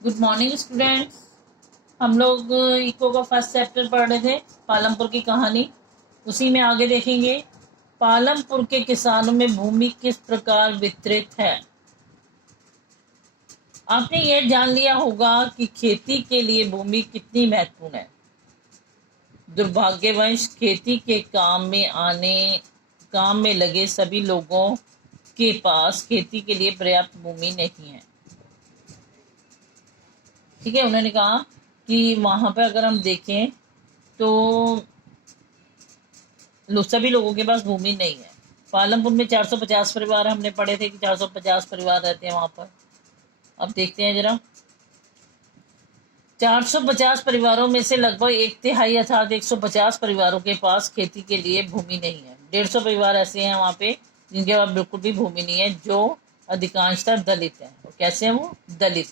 Good morning students. हम लोग eco का फर्स्ट चैप्टर पढ़ रहे थे, पालमपुर की कहानी। उसी में आगे देखेंगे पालमपुर के किसानों में भूमि किस प्रकार वितरित है। आपने यह जान लिया होगा कि खेती के लिए भूमि कितनी महत्वपूर्ण है। दुर्भाग्यवश खेती के काम में लगे सभी लोगों के पास खेती के लिए पर्याप्त भूमि नहीं है। ठीक है, उन्होंने कहा कि वहां पर अगर हम देखें तो सभी लोगों के पास भूमि नहीं है। पालमपुर में 450 परिवार, हमने पढ़े थे कि 450 परिवार रहते हैं वहां पर। अब देखते हैं जरा, 450 परिवारों में से लगभग एक तिहाई अर्थात 150 परिवारों के पास खेती के लिए भूमि नहीं है। 150 परिवार ऐसे हैं वहां पे जिनके पास बिल्कुल भी भूमि नहीं है, जो अधिकांशतः दलित हैं। और कैसे हैं वो? दलित,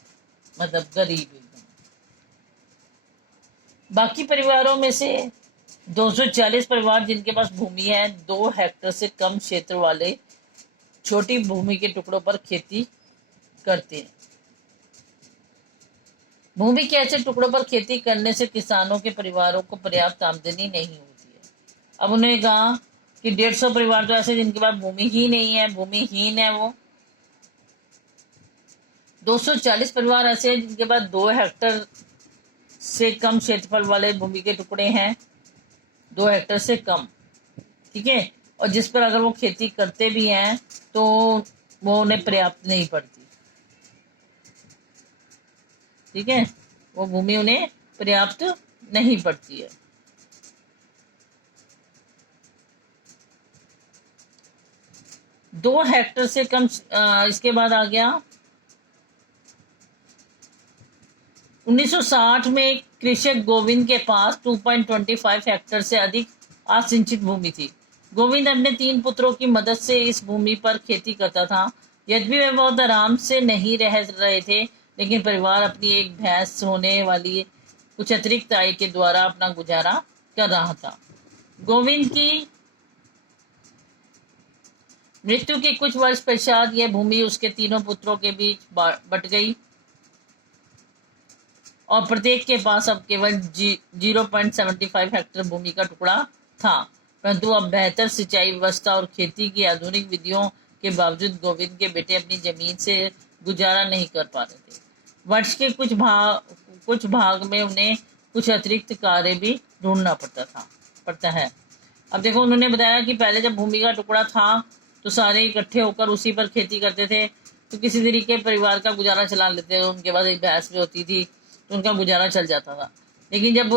मतलब गरीब एकदम। बाकी परिवारों में से 240 परिवार जिनके पास भूमि है 2 हेक्टेयर से कम क्षेत्र वाले छोटी भूमि के टुकड़ों पर खेती करते हैं। भूमि के ऐसे टुकड़ों पर खेती करने से किसानों के परिवारों को पर्याप्त आमदनी नहीं होती है। अब उन्होंने कहा कि 150 परिवार तो ऐसे जिनके पास भूमि ही नहीं है, भूमिहीन है वो। 240 परिवार ऐसे हैं जिनके पास 2 हेक्टेयर से कम क्षेत्रफल वाले भूमि के टुकड़े हैं, 2 हेक्टेयर से कम। ठीक है, और जिस पर अगर वो खेती करते भी हैं तो वो उन्हें पर्याप्त नहीं पड़ती। ठीक है, वो भूमि उन्हें पर्याप्त नहीं पड़ती है। दो हेक्टेयर से कम, इसके बाद आ गया 1960 में कृषक गोविंद के पास 2.25 हेक्टेयर से अधिक असिंचित भूमि थी। गोविंद अपने 3 पुत्रों की मदद से इस भूमि पर खेती करता था। यद्यपि वे बहुत आराम से नहीं रह रहे थे, लेकिन परिवार अपनी एक भैंस होने वाली कुछ अतिरिक्त आय के द्वारा अपना गुजारा कर रहा था। गोविंद की मृत्यु के कुछ वर्ष पश्चात यह भूमि उसके तीनों पुत्रों के बीच बट गई और प्रत्येक के पास अब केवल 0.75 हेक्टेयर भूमि का टुकड़ा था। परंतु अब बेहतर सिंचाई व्यवस्था और खेती की आधुनिक विधियों के बावजूद गोविंद के बेटे अपनी जमीन से गुजारा नहीं कर पा रहे थे। वर्ष के कुछ भाग में उन्हें कुछ अतिरिक्त कार्य भी ढूंढना पड़ता है। अब देखो, उन्होंने बताया कि पहले जब भूमि का टुकड़ा था तो सारे इकट्ठे होकर उसी पर खेती करते थे, तो किसी तरीके परिवार का गुजारा चला लेते थे। उनके पास एक भैंस भी होती थी तो उनका गुजारा चल जाता था। लेकिन जब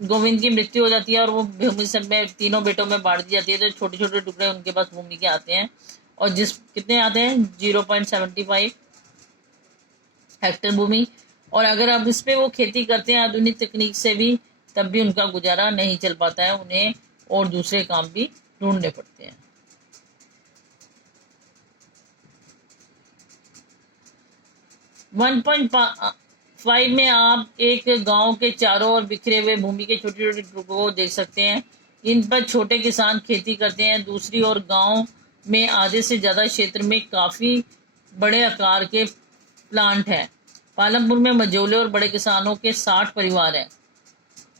गोविंद की मृत्यु हो जाती है और वो भूमि सब में तीनों बेटों में बांट दी जाती है, तो छोटे छोटे टुकड़े उनके पास भूमि के आते हैं। और कितने आते हैं? 0.75 हेक्टेयर भूमि। और अगर अब इस पे वो खेती करते हैं आधुनिक तकनीक से भी, तब भी उनका गुजारा नहीं चल पाता है, उन्हें और दूसरे काम भी ढूंढने पड़ते हैं। 1.5 में आप एक गांव के चारों ओर बिखरे हुए भूमि के छोटे छोटे टुकड़ों को देख सकते हैं। इन पर छोटे किसान खेती करते हैं। दूसरी ओर गांव में आधे से ज्यादा क्षेत्र में काफी बड़े आकार के प्लांट हैं। पालमपुर में मझोले और बड़े किसानों के 60 परिवार हैं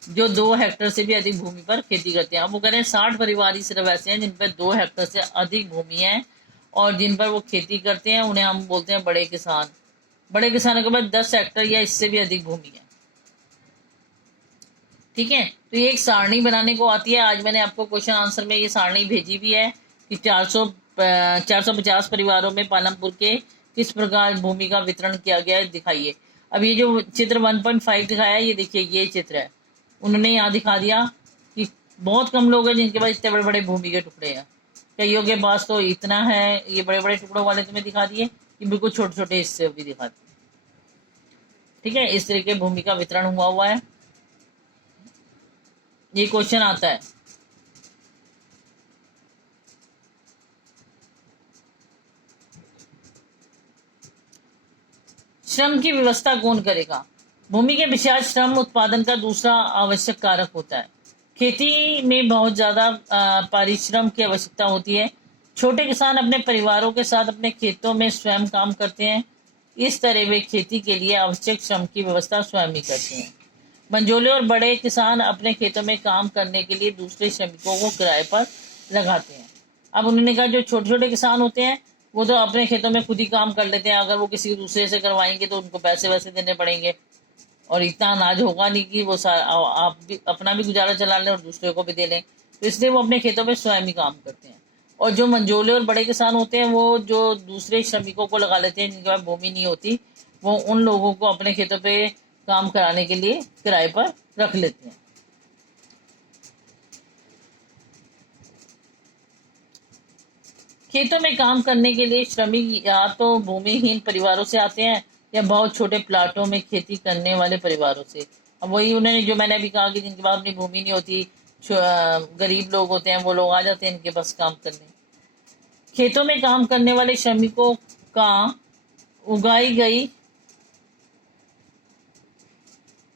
जो 2 हेक्टेयर से भी अधिक भूमि पर खेती करते हैं। अब वो कह रहे हैं 60 परिवार ही सिर्फ ऐसे हैं जिन पर 2 हेक्टेयर से अधिक भूमि है और जिन पर वो खेती करते हैं, उन्हें हम बोलते हैं बड़े किसान। बड़े किसानों के पास 10 हेक्टेयर या इससे भी अधिक भूमि है। ठीक है, तो ये एक सारणी बनाने को आती है। आज मैंने आपको क्वेश्चन आंसर में ये सारणी भेजी भी है कि 450 परिवारों में पालमपुर के किस प्रकार भूमि का वितरण किया गया है, दिखाइए। अब ये जो चित्र 1.5 दिखाया है, ये देखिए, ये चित्र है। उन्होंने यहाँ दिखा दिया कि बहुत कम लोग हैं जिनके पास इतने बड़े बड़े भूमि के टुकड़े हैं। कईयों के पास तो इतना है, ये बड़े बड़े टुकड़ों वाले तुम्हें दिखा दिए, कि बिल्कुल छोटे छोटे हिस्से भी दिखा दिए। ठीक है, इस तरीके भूमि का वितरण हुआ है। ये क्वेश्चन आता है। श्रम की व्यवस्था कौन करेगा? भूमि के पश्चात श्रम उत्पादन का दूसरा आवश्यक कारक होता है। खेती में बहुत ज्यादा परिश्रम की आवश्यकता होती है। छोटे किसान अपने परिवारों के साथ अपने खेतों में स्वयं काम करते हैं। इस तरह वे खेती के लिए आवश्यक श्रम की व्यवस्था स्वयं ही करते हैं। मंझोले और बड़े किसान अपने खेतों में काम करने के लिए दूसरे श्रमिकों को किराए पर लगाते हैं। अब उन्होंने कहा जो छोटे छोटे किसान होते हैं वो तो अपने खेतों में खुद ही काम कर लेते हैं, अगर वो किसी दूसरे से करवाएंगे तो उनको पैसे वैसे देने पड़ेंगे और इतना अनाज होगा नहीं कि वो आप भी अपना भी गुजारा चला लें और दूसरे को भी दे लें, तो इसलिए वो अपने खेतों में स्वयं ही काम करते हैं। और जो मंझोले और बड़े किसान होते हैं वो जो दूसरे श्रमिकों को लगा लेते हैं जिनके पास भूमि नहीं होती, वो उन लोगों को अपने खेतों पे काम कराने के लिए किराए पर रख लेते हैं। खेतों में काम करने के लिए श्रमिक या तो भूमिहीन परिवारों से आते हैं या बहुत छोटे प्लाटों में खेती करने वाले परिवारों से। अब वही उन्होंने जो मैंने अभी कहा कि जिनके पास अपनी भूमि नहीं होती, गरीब लोग होते हैं, वो लोग आ जाते हैं इनके पास काम करने। खेतों में काम करने वाले श्रमिकों का उगाई गई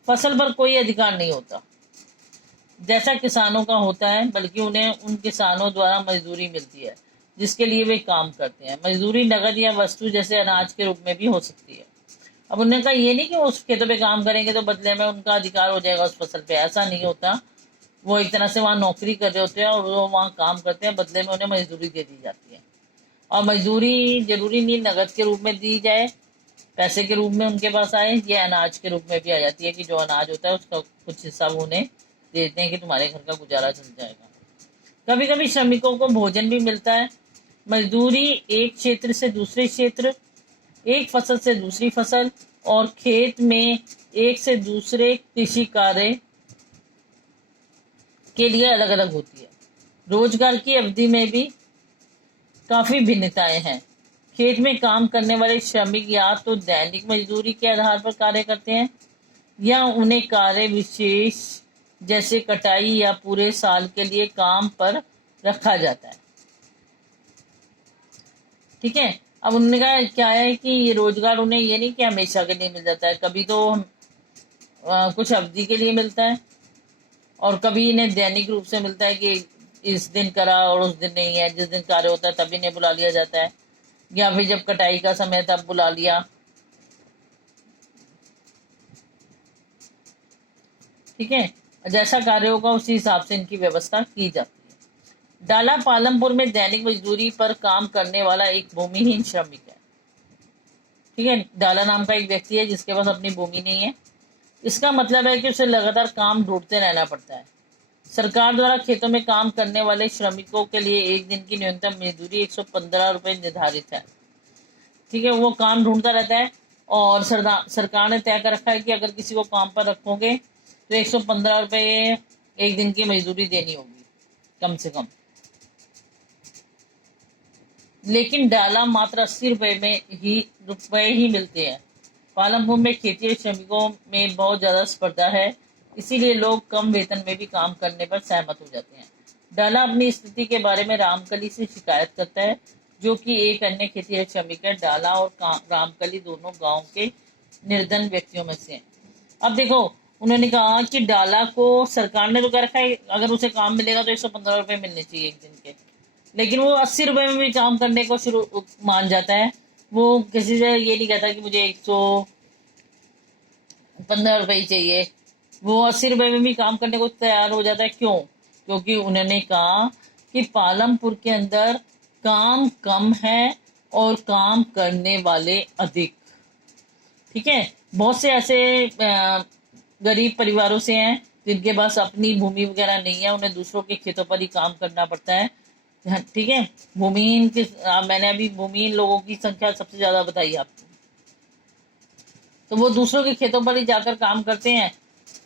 फसल पर कोई अधिकार नहीं होता जैसा किसानों का होता है, बल्कि उन्हें उन किसानों द्वारा मजदूरी मिलती है जिसके लिए वे काम करते हैं। मजदूरी नगद या वस्तु जैसे अनाज के रूप में भी हो सकती है। अब उन्होंने कहा ये नहीं कि वो उस खेतों पे काम करेंगे तो बदले में उनका अधिकार हो जाएगा उस फसल पे, ऐसा नहीं होता। वो एक तरह से वहाँ नौकरी कर रहे होते हैं और वो वहाँ काम करते हैं, बदले में उन्हें मजदूरी दे दी जाती है। और मजदूरी जरूरी नहीं नगद के रूप में दी जाए, पैसे के रूप में उनके पास आए, ये अनाज के रूप में भी आ जाती है कि जो अनाज होता है उसका कुछ हिस्सा वो उन्हें देते हैं कि तुम्हारे घर का गुजारा चल जाएगा। कभी कभी श्रमिकों को भोजन भी मिलता है। मजदूरी एक क्षेत्र से दूसरे क्षेत्र, एक फसल से दूसरी फसल और खेत में एक से दूसरे कृषि कार्य के लिए अलग अलग होती है। रोजगार की अवधि में भी काफी भिन्नताएं हैं। खेत में काम करने वाले श्रमिक या तो दैनिक मजदूरी के आधार पर कार्य करते हैं या उन्हें कार्य विशेष जैसे कटाई या पूरे साल के लिए काम पर रखा जाता है। ठीक है। अब उन्होंने कहा क्या है कि ये रोजगार उन्हें ये नहीं कि हमेशा के लिए मिल जाता है, कभी तो कुछ अवधि के लिए मिलता है और कभी इन्हें दैनिक रूप से मिलता है कि इस दिन करा और उस दिन नहीं है, जिस दिन कार्य होता है तभी इन्हें बुला लिया जाता है, या फिर जब कटाई का समय तब बुला लिया। ठीक है, जैसा कार्य होगा उसी हिसाब से इनकी व्यवस्था की जाती है। डाला पालमपुर में दैनिक मजदूरी पर काम करने वाला एक भूमिहीन श्रमिक है। ठीक है, डाला नाम का एक व्यक्ति है जिसके पास अपनी भूमि नहीं है। इसका मतलब है कि उसे लगातार काम ढूंढते रहना पड़ता है। सरकार द्वारा खेतों में काम करने वाले श्रमिकों के लिए एक दिन की न्यूनतम मजदूरी 115 रुपये निर्धारित है। ठीक है, वो काम ढूंढता रहता है और सरकार ने तय कर रखा है कि अगर किसी को काम पर रखोगे तो 115 रुपये एक दिन की मजदूरी देनी होगी कम से कम। लेकिन डाला मात्र 80 रुपये ही मिलते हैं। पालमपुर में खेती श्रमिकों में बहुत ज्यादा स्पर्धा है, इसीलिए लोग कम वेतन में भी काम करने पर सहमत हो जाते हैं। डाला अपनी स्थिति के बारे में रामकली से शिकायत करता है, जो कि एक अन्य खेती श्रमिक है। डाला और रामकली दोनों गांव के निर्धन व्यक्तियों में से हैं। अब देखो, उन्होंने कहा कि डाला को सरकार ने तो कह रखा है अगर उसे काम मिलेगा तो 115 रुपये मिलने चाहिए एक दिन के, लेकिन वो 80 रुपये में भी काम करने को शुरू मान जाता है। वो किसी से ये नहीं कहता कि मुझे 115 रुपये ही चाहिए, वो 80 रुपये में भी काम करने को तैयार हो जाता है। क्यों? क्योंकि उन्होंने कहा कि पालमपुर के अंदर काम कम है और काम करने वाले अधिक। ठीक है, बहुत से ऐसे गरीब परिवारों से हैं जिनके पास अपनी भूमि वगैरह नहीं है, उन्हें दूसरों के खेतों पर ही काम करना पड़ता है। ठीक है, भूमिहीन के मैंने अभी भूमिहीन लोगों की संख्या सबसे ज्यादा बताई आपको, तो वो दूसरों के खेतों पर ही जाकर काम करते हैं।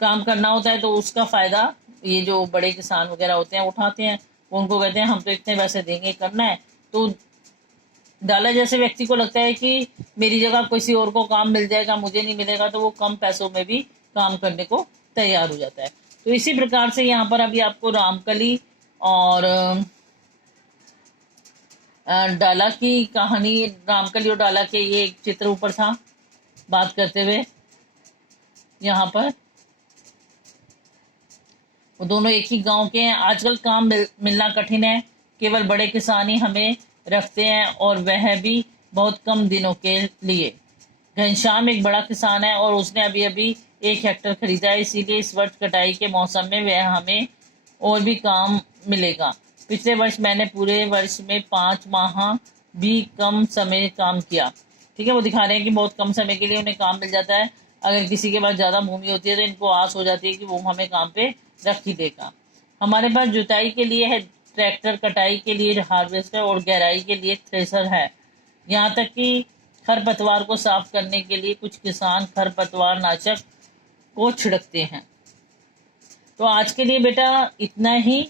काम करना होता है तो उसका फायदा ये जो बड़े किसान वगैरह होते हैं उठाते हैं। उनको कहते हैं हम तो इतने पैसे देंगे, करना है। तो डाला जैसे व्यक्ति को लगता है कि मेरी जगह किसी और को काम मिल जाएगा, मुझे नहीं मिलेगा, तो वो कम पैसों में भी काम करने को तैयार हो जाता है। तो इसी प्रकार से यहाँ पर अभी आपको रामकली और डाला की कहानी, रामकली और डाला के ये एक चित्र ऊपर था बात करते हुए। यहाँ पर वो दोनों एक ही गांव के हैं। आजकल काम मिलना कठिन है, केवल बड़े किसान ही हमें रखते हैं और वह भी बहुत कम दिनों के लिए। घनश्याम एक बड़ा किसान है और उसने अभी अभी 1 हेक्टर खरीदा है, इसीलिए इस वर्ष कटाई के मौसम में वह हमें और भी काम मिलेगा। पिछले वर्ष मैंने पूरे वर्ष में 5 माह भी कम समय काम किया। ठीक है, वो दिखा रहे हैं कि बहुत कम समय के लिए उन्हें काम मिल जाता है। अगर किसी के पास ज़्यादा भूमि होती है तो इनको आस हो जाती है कि वो हमें काम पे रख ही देगा। हमारे पास जुताई के लिए है ट्रैक्टर, कटाई के लिए हार्वेस्टर और गहराई के लिए थ्रेसर है। यहाँ तक कि खरपतवार को साफ करने के लिए कुछ किसान खरपतवार नाशक को छिड़कते हैं। तो आज के लिए बेटा इतना ही,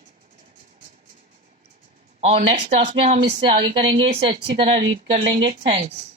और नेक्स्ट क्लास में हम इससे आगे करेंगे, इसे अच्छी तरह रीड कर लेंगे। थैंक्स।